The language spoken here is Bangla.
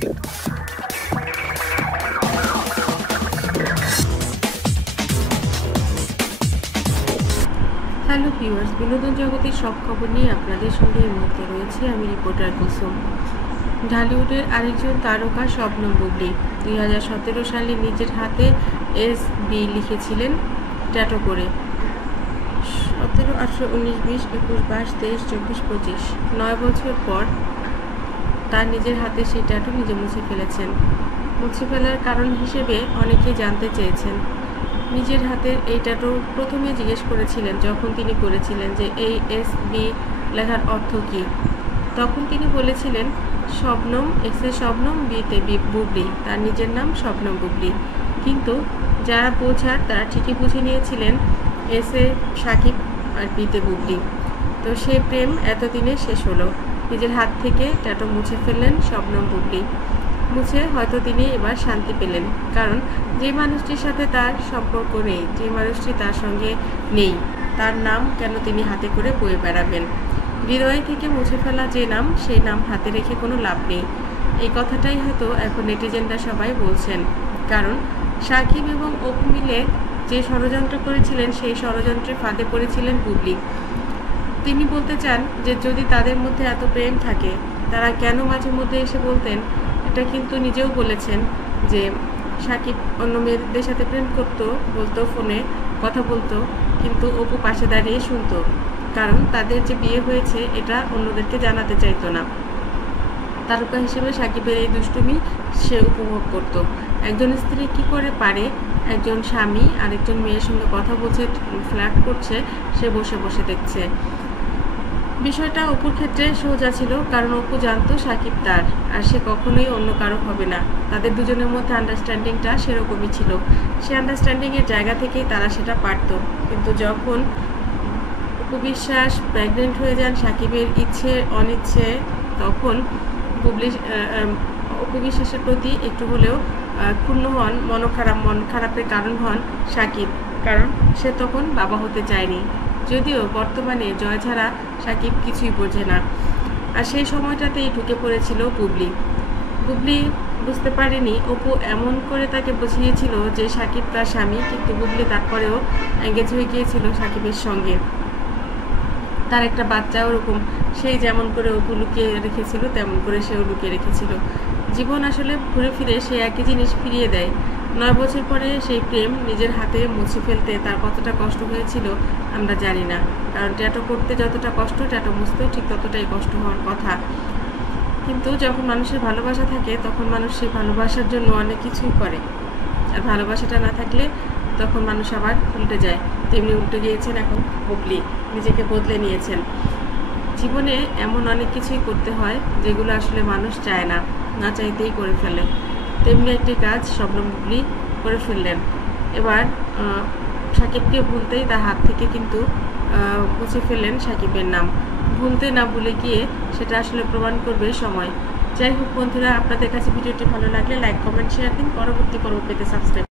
হ্যালো ভিউয়ার্স, বিনোদন জগতের সব খবর নিয়ে আপনাদের সঙ্গে এই মুহূর্তে রয়েছে আমি রিপোর্টার কুসুম। ঢালিউডের আরেকজন তারকা শবনম বুবলি 2017 সালে নিজের হাতে SB লিখেছিলেন ট্যাটু করে। 17, 18, 19, 20, 21, 22, 23, 24, 25 9 বছর পর তার নিজের হাতে সেই ট্যাটু নিজে মুছে ফেলেছেন। মুছে ফেলার কারণ হিসেবে অনেকেই জানতে চেয়েছেন। নিজের হাতের এই ট্যাটু প্রথমে জিজ্ঞেস করেছিলেন যখন তিনি বলেছিলেন যে এই SB লেখার অর্থ কী। তখন তিনি বলেছিলেন শবনম, এক্সে শবনম, বিতে বুবলি, তার নিজের নাম শবনম বুবলি। কিন্তু যারা বোঝার তারা ঠিকই বুঝে নিয়েছিলেন এসে সাকিব আর বিতে বুবলি। তো সেই প্রেম এতদিনে শেষ হলো। নিজের হাত থেকে ট্যাটু মুছে ফেললেন শবনম বুবলি। মুছে হয়তো তিনি এবার শান্তি পেলেন, কারণ যে মানুষটির সাথে তার সম্পর্ক নেই, যে মানুষটি তার সঙ্গে নেই, তার নাম কেন তিনি হাতে করে বয়ে বেড়াবেন। হৃদয় থেকে মুছে ফেলা যে নাম, সেই নাম হাতে রেখে কোনো লাভ নেই। এই কথাটাই হয়তো এখন নেটিজেনরা সবাই বলছেন, কারণ সাকিব এবং অপু মিলে যে ষড়যন্ত্র করেছিলেন সেই ষড়যন্ত্রে ফাঁদে পড়েছিলেন বুবলি। তিনি বলতে চান যে যদি তাদের মধ্যে এত প্রেম থাকে তারা কেন মাঝে মধ্যে এসে বলতেন। এটা কিন্তু নিজেও বলেছেন যে সাকিব অন্য মেয়েদের সাথে প্রেম করতো, বলতো, ফোনে কথা বলতো, কিন্তু অপু পাশে দাঁড়িয়ে শুনতো, কারণ তাদের যে বিয়ে হয়েছে এটা অন্যদেরকে জানাতে চাইতো না। তারকা হিসেবে সাকিবের এই দুষ্টুমি সে উপভোগ করত। একজন স্ত্রী কি করে পারে একজন স্বামী আরেকজন মেয়ের সঙ্গে কথা বলছে, ফ্ল্যার্ট করছে, সে বসে বসে দেখছে। বিষয়টা অপুর ক্ষেত্রে সোজা ছিল, কারণ অপু জানতো সাকিব তার, আর সে কখনোই অন্য কারো হবে না। তাদের দুজনের মধ্যে আন্ডারস্ট্যান্ডিংটা সেরকমই ছিল। সে আন্ডারস্ট্যান্ডিংয়ের জায়গা থেকেই তারা সেটা পারত। কিন্তু যখন অপু বিশ্বাস প্রেগনেন্ট হয়ে যান সাকিবের ইচ্ছে অনিচ্ছে, তখন অপু বিশ্বাসের প্রতি একটু হলেও ক্ষুণ্ণ হন, মন খারাপের কারণ হন সাকিব, কারণ সে তখন বাবা হতে চায়নি। যদিও বর্তমানে জয় ছাড়া সাকিব কিছুই বোঝে না। আর সেই সময়টাতেই ঢুকে পড়েছিল বুবলি। বুঝতে পারেনি অপু এমন করে তাকে বুঝিয়েছিল যে সাকিব তার স্বামী, কিন্তু বুবলি তারপরেও এঙ্গেজ হয়ে গিয়েছিল সাকিবের সঙ্গে। তার একটা বাচ্চা ওরকম সেই যেমন করে অপু লুকিয়ে রেখেছিল তেমন করে সেও লুকিয়ে রেখেছিল। জীবন আসলে ঘুরে ফিরে সে একই জিনিস ফিরিয়ে দেয়। 9 বছর পরে সেই প্রেম নিজের হাতে মুছে ফেলতে তার কতটা কষ্ট হয়েছিল আমরা জানি না, কারণ ট্যাটু করতে যতটা কষ্ট ট্যাটু মুছতেও ঠিক ততটাই কষ্ট হওয়ার কথা। কিন্তু যখন মানুষের ভালোবাসা থাকে তখন মানুষ সেই ভালোবাসার জন্য অনেক কিছুই করে, আর ভালোবাসাটা না থাকলে তখন মানুষ আবার উল্টে যায়। তেমনি উল্টে গিয়েছেন এখন বুবলি, নিজেকে বদলে নিয়েছেন। জীবনে এমন অনেক কিছুই করতে হয় যেগুলো আসলে মানুষ চায় না, না চাইতেই করে ফেলে। তেমনি একটি কাজ শবনম বুবলি করে ফেললেন। এবার সাকিবকে ভুলতেই তার হাত থেকে কিন্তু মুছে ফেললেন সাকিবের নাম। ভুলতে না ভুলে গিয়ে সেটা আসলে প্রমাণ করবে সময়। যাই হোক বন্ধুরা, আপনাদের কাছে ভিডিওটি ভালো লাগলে লাইক, কমেন্ট, শেয়ার দিন। পরবর্তী পর্ব পেতে সাবস্ক্রাইব